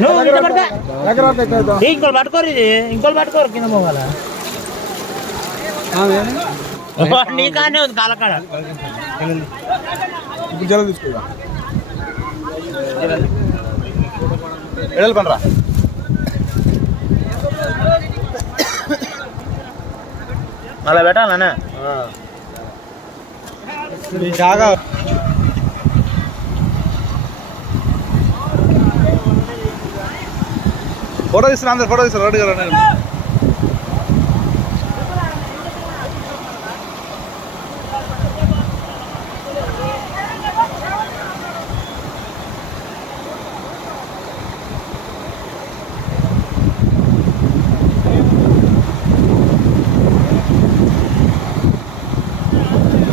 నువ్వు ఇట్లా పడతా ఇంకోటి పట్టుకోరు ఇది. ఇంకోటి పట్టుకోరు కింద పోవాల? నీ కానే ఉంది కాలకాడ జల తీసుకో ఎడలు పనరా మళ్ళీ పెట్టాలనే? జాగా. ఫోటో తీస్తున్నా అందరు ఫోటో తీస్తారు రెడీ గారు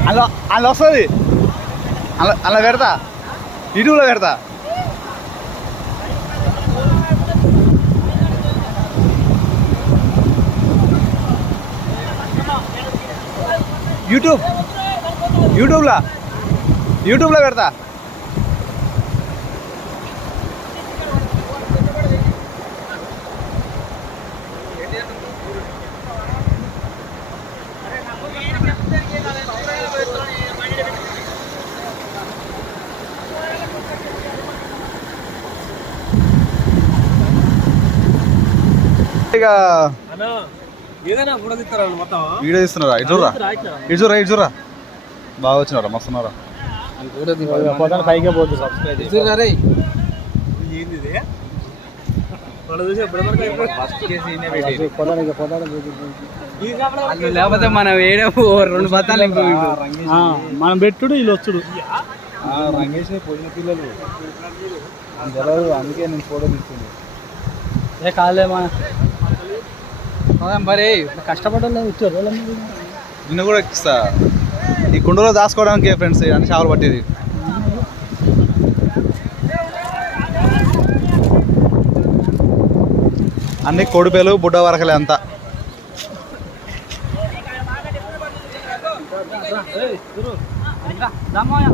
అలా అలా వస్తుంది? అలా అలా పెడతా? యూట్యూబ్లో పెడతా? యూట్యూబ్. యూట్యూబ్లో? యూట్యూబ్లో పెడతా. ఇక ఏదైనా కూడా తిస్తారా మొత్తం వీడియో బాగా వచ్చినారా మస్తు ఉన్నారా? పైకే పోతుంది లేకపోతే మనం ఏడే రెండు బత్తాలు మనం పెట్టుడు వీళ్ళు వచ్చుడు. రంగేసి పోయిన పిల్లలు. అందుకే నేను ఫోటో తీసుకుంది ఏ కాలేమా మరి కష్టపడాలి వచ్చారు నిన్ను కూడా ఎక్కిస్తా. ఈ కుండలో దాచుకోవడానికి ఫ్రెండ్స్ అన్ని చేపలు పట్టేది. అన్ని కొడిపేలు బుడ్డ వరకలే అంతా. దమ్మయ్య